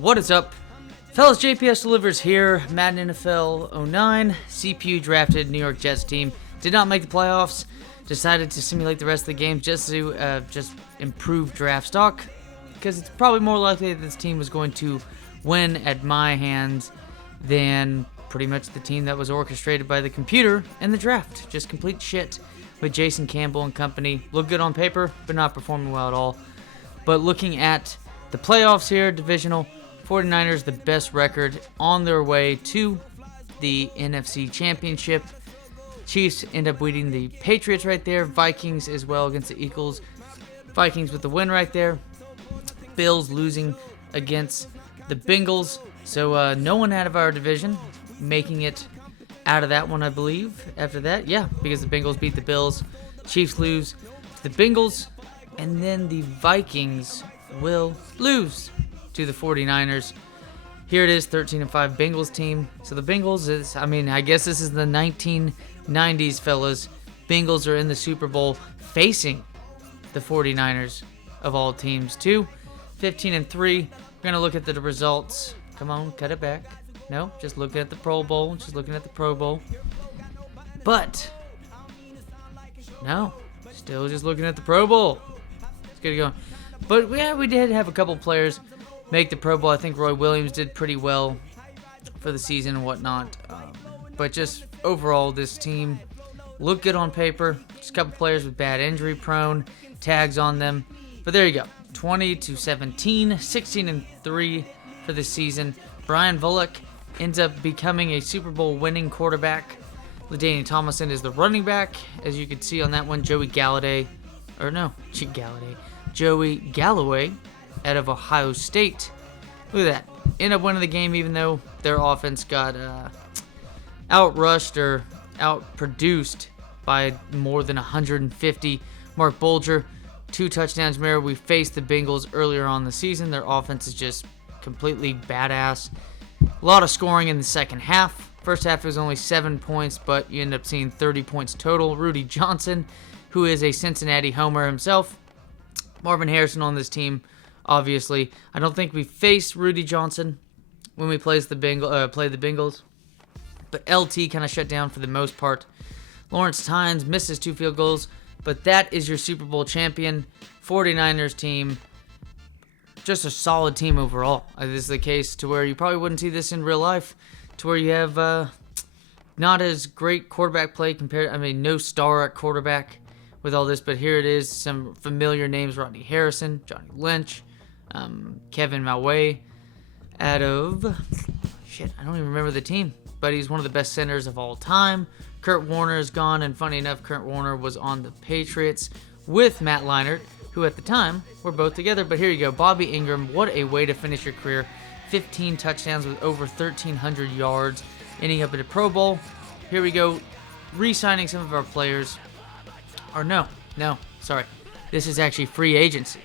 What is up? Fellas, JPS delivers here. Madden NFL 09. CPU drafted New York Jets team. Did not make the playoffs. Decided to simulate the rest of the game just to improve draft stock. Because it's probably more likely that this team was going to win at my hands than pretty much the team that was orchestrated by the computer in the draft. Just complete shit with Jason Campbell and company. Look good on paper, but not performing well at all. But looking at the playoffs here, divisional, 49ers the best record on their way to the NFC Championship. Chiefs end up beating the Patriots right there. Vikings as well against the Eagles. Vikings with the win right there. Bills losing against the Bengals. So no one out of our division making it out of that one, I believe. After that, yeah, because the Bengals beat the Bills. Chiefs lose to the Bengals. And then the Vikings will lose to the 49ers. Here it is, 13-5 Bengals team. So the Bengals is, I guess this is the 1990s, fellas. Bengals are in the Super Bowl facing the 49ers of all teams too. 15-3. We're going to look at the results. Come on, cut it back. No, just looking at the Pro Bowl. But, no, still just looking at the Pro Bowl. Let's get it going. But yeah, we did have a couple players make the Pro Bowl. I think Roy Williams did pretty well for the season and whatnot. But just overall, this team looked good on paper. Just a couple players with bad injury prone tags on them. But there you go. 20-17, 16-3 for the season. Brian Volek ends up becoming a Super Bowl winning quarterback. LaDainian Tomlinson is the running back. As you can see on that one, Joey Galloway out of Ohio State. Look at that. End up winning the game even though their offense got outrushed or outproduced by more than 150. Mark Bulger, 2 touchdowns. Remember, we faced the Bengals earlier on the season. Their offense is just completely badass. A lot of scoring in the second half. First half was only 7 points, but you end up seeing 30 points total. Rudy Johnson, who is a Cincinnati homer himself. Marvin Harrison on this team, obviously. I don't think we faced Rudy Johnson when we played the Bengals. But LT kind of shut down for the most part. Lawrence Tynes misses 2 field goals. But that is your Super Bowl champion, 49ers team. Just a solid team overall. This is the case to where you probably wouldn't see this in real life. To where you have not as great quarterback play no star at quarterback with all this. But here it is, some familiar names: Rodney Harrison, Johnny Lynch, Kevin Maui out of... I don't even remember the team. But he's one of the best centers of all time. Kurt Warner is gone, and funny enough, Kurt Warner was on the Patriots with Matt Leinart, who at the time were both together. But here you go, Bobby Ingram, what a way to finish your career. 15 touchdowns with over 1,300 yards, ending up at a Pro Bowl. Here we go, re-signing some of our players. Or no, sorry. This is actually free agency.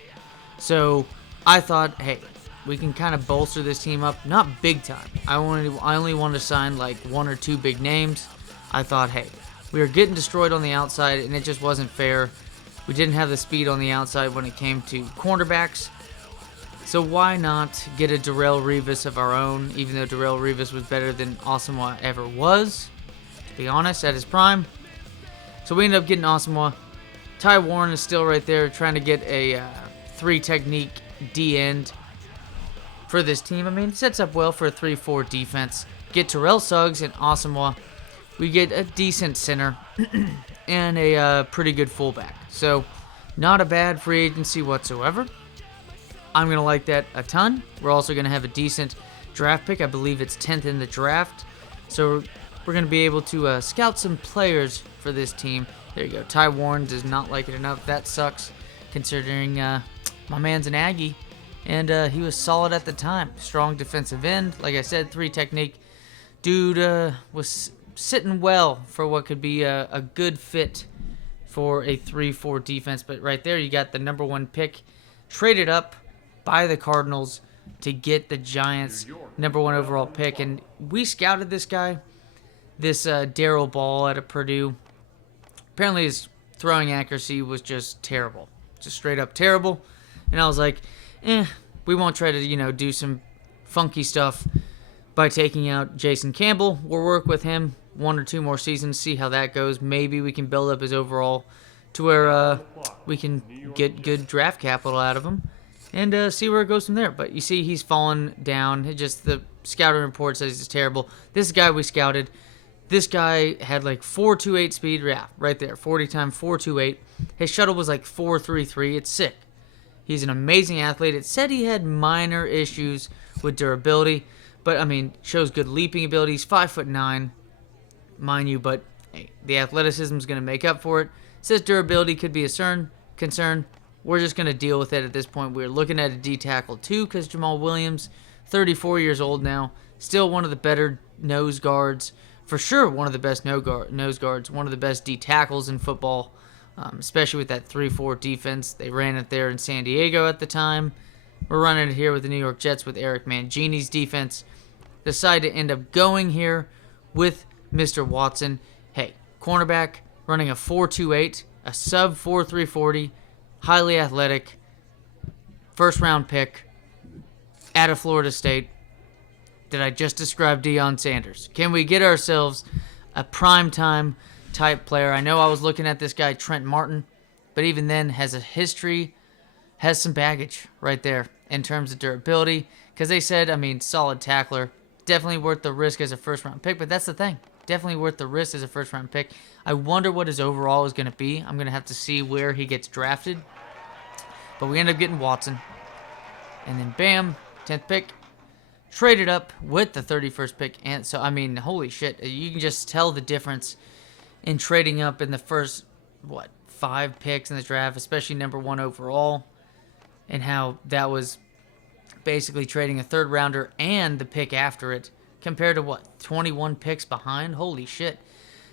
So I thought, hey, we can kind of bolster this team up, not big time. I only wanted to sign like 1 or 2 big names. I thought, hey, we were getting destroyed on the outside, and it just wasn't fair. We didn't have the speed on the outside when it came to cornerbacks. So why not get a Darrelle Revis of our own, even though Darrelle Revis was better than Asamoah ever was, to be honest, at his prime. So we ended up getting Asamoah. Ty Warren is still right there trying to get a 3-technique D-end for this team. It sets up well for a 3-4 defense. Get Terrell Suggs and Asamoah. We get a decent center and a pretty good fullback. So not a bad free agency whatsoever. I'm going to like that a ton. We're also going to have a decent draft pick. I believe it's 10th in the draft. So we're going to be able to scout some players for this team. There you go. Ty Warren does not like it enough. That sucks considering my man's an Aggie. And he was solid at the time. Strong defensive end. Like I said, 3 technique. Dude was sitting well for what could be a good fit for a 3-4 defense. But right there, you got the number 1 pick traded up by the Cardinals to get the Giants' number 1 overall pick. And we scouted this guy, this Darryl Ball out of Purdue. Apparently his throwing accuracy was just terrible. Just straight up terrible. And I was like, we won't try to, do some funky stuff by taking out Jason Campbell. We'll work with him 1 or 2 more seasons, see how that goes. Maybe we can build up his overall to where we can get good draft capital out of him and see where it goes from there. But you see he's fallen down. The scouting report says he's terrible. This guy we scouted, this guy had like 4.28 speed. Yeah, right there, 40 time 4.28. His shuttle was like 4.33. It's sick. He's an amazing athlete. It said he had minor issues with durability, but I mean, shows good leaping ability. He's 5'9", mind you, but hey, the athleticism is going to make up for it. Says durability could be a concern. We're just going to deal with it at this point. We're looking at a D tackle too, because Jamal Williams, 34 years old now, still one of the better nose guards. For sure, one of the best nose guards, one of the best D tackles in football, especially with that 3-4 defense. They ran it there in San Diego at the time. We're running it here with the New York Jets with Eric Mangini's defense. Decided to end up going here with Mr. Watson. Hey, cornerback running a 4.28, a sub 4.3 40, highly athletic, first round pick out of Florida State. Did I just describe Deion Sanders? Can we get ourselves a primetime type player? I know I was looking at this guy, Trent Martin, but even then has a history, has some baggage right there in terms of durability. Because they said, I mean, solid tackler, definitely worth the risk as a first round pick, but that's the thing. Definitely worth the risk as a first round pick. I wonder what his overall is going to be. I'm going to have to see where he gets drafted. But we end up getting Watson. And then bam, 10th pick. Traded up with the 31st pick. And so, I mean, holy shit. You can just tell the difference in trading up in the first, 5 picks in the draft, especially number 1 overall. And how that was basically trading a 3rd rounder and the pick after it. Compared to 21 picks behind? Holy shit.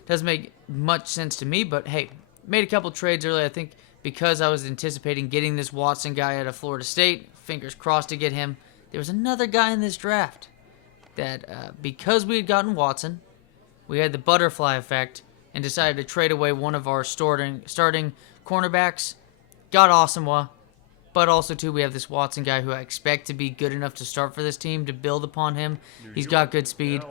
Doesn't make much sense to me, but hey, made a couple trades early. I think because I was anticipating getting this Watson guy out of Florida State, fingers crossed to get him. There was another guy in this draft that because we had gotten Watson, we had the butterfly effect and decided to trade away one of our starting cornerbacks, got Asamoah. But also, too, we have this Watson guy who I expect to be good enough to start for this team, to build upon him. He's got good speed.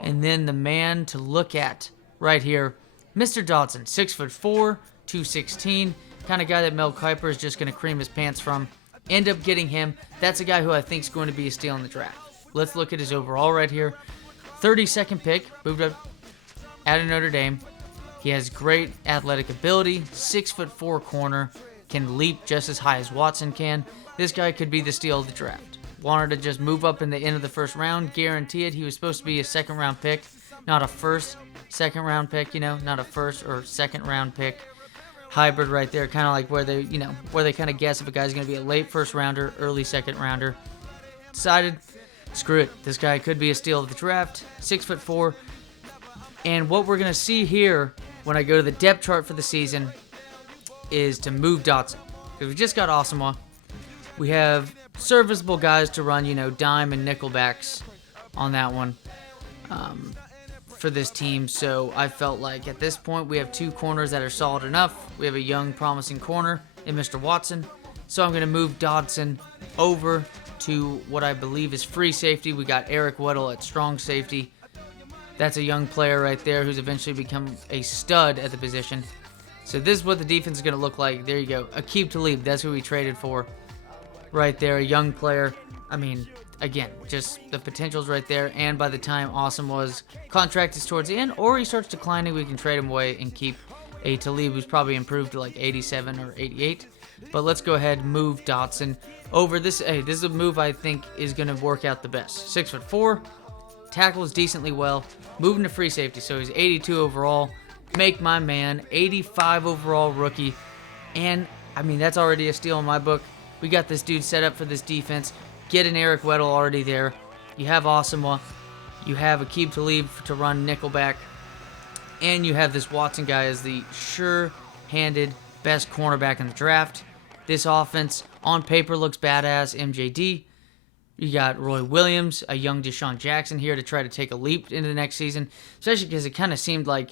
And then the man to look at right here, Mr. Dodson, 6'4", 216, kind of guy that Mel Kiper is just going to cream his pants from. End up getting him. That's a guy who I think is going to be a steal in the draft. Let's look at his overall right here. 32nd pick, moved up out of Notre Dame. He has great athletic ability, 6'4" corner. Can leap just as high as Watson can. This guy could be the steal of the draft. Wanted to just move up in the end of the first round, guarantee it. He was supposed to be a 2nd round pick, not a second round pick, not a 1st or 2nd round pick. Hybrid right there, kind of like where they kind of guess if a guy's going to be a late 1st rounder, early 2nd rounder. Decided, screw it. This guy could be a steal of the draft, 6'4". And what we're going to see here when I go to the depth chart for the season is to move Dodson. Because we just got Asamoah. We have serviceable guys to run, dime and nickel backs on that one for this team. So I felt like at this point we have 2 corners that are solid enough. We have a young, promising corner in Mr. Watson. So I'm going to move Dodson over to what I believe is free safety. We got Eric Weddle at strong safety. That's a young player right there who's eventually become a stud at the position. So this is what the defense is going to look like. There you go. Aqib Talib, that's who we traded for right there. A young player. I mean, again, just the potential's right there. And by the time Asamoah's contract is towards the end, or he starts declining, we can trade him away and keep a Talib who's probably improved to like 87 or 88. But let's go ahead and move Dodson over. This is a move I think is going to work out the best. 6'4", tackles decently well, moving to free safety. So he's 82 overall. Make my man 85 overall rookie. And, I mean, that's already a steal in my book. We got this dude set up for this defense. Get an Eric Weddle already there. You have Asamoah. You have Aqib Talib to run nickelback. And you have this Watson guy as the sure-handed best cornerback in the draft. This offense, on paper, looks badass. MJD. You got Roy Williams, a young Deshaun Jackson here to try to take a leap into the next season. Especially because it kind of seemed like,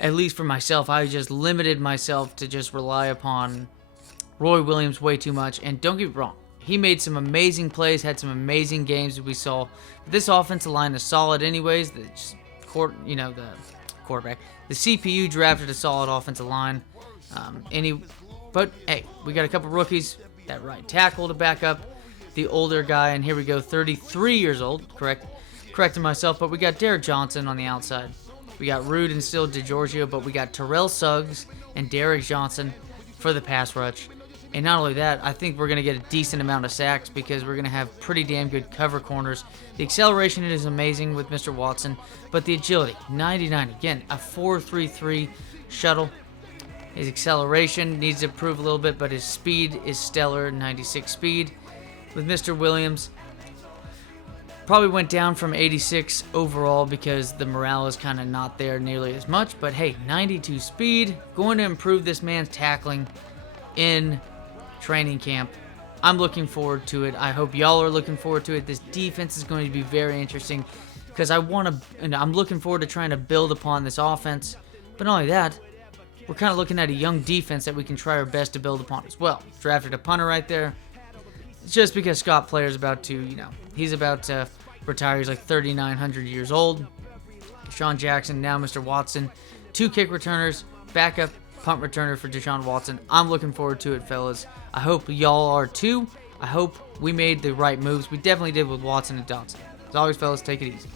at least for myself, I just limited myself to just rely upon Roy Williams way too much. And don't get me wrong, he made some amazing plays, had some amazing games that we saw. This offensive line is solid anyways. The quarterback, the CPU drafted a solid offensive line. But hey, we got a couple rookies. That right tackle to back up the older guy, and here we go, 33 years old. Correcting myself, but we got Derek Johnson on the outside. We got Rude and still DeGiorgio, but we got Terrell Suggs and Derek Johnson for the pass rush. And not only that, I think we're going to get a decent amount of sacks because we're going to have pretty damn good cover corners. The acceleration is amazing with Mr. Watson, but the agility, 99. Again, a 4.33 shuttle. His acceleration needs to improve a little bit, but his speed is stellar, 96 speed. With Mr. Williams, probably went down from 86 overall because the morale is kind of not there nearly as much. But hey, 92 speed, going to improve this man's tackling in training camp. I'm looking forward to it. I hope y'all are looking forward to it. This defense is going to be very interesting because I'm looking forward to trying to build upon this offense. But not only that, we're kind of looking at a young defense that we can try our best to build upon as well. Drafted a punter right there. It's just because Scott Player's about to, he's about to retire. He's like 3,900 years old. Deshaun Jackson, now Mr. Watson. 2 kick returners, backup punt returner for Deshaun Watson. I'm looking forward to it, fellas. I hope y'all are too. I hope we made the right moves. We definitely did with Watson and Dotson. As always, fellas, take it easy.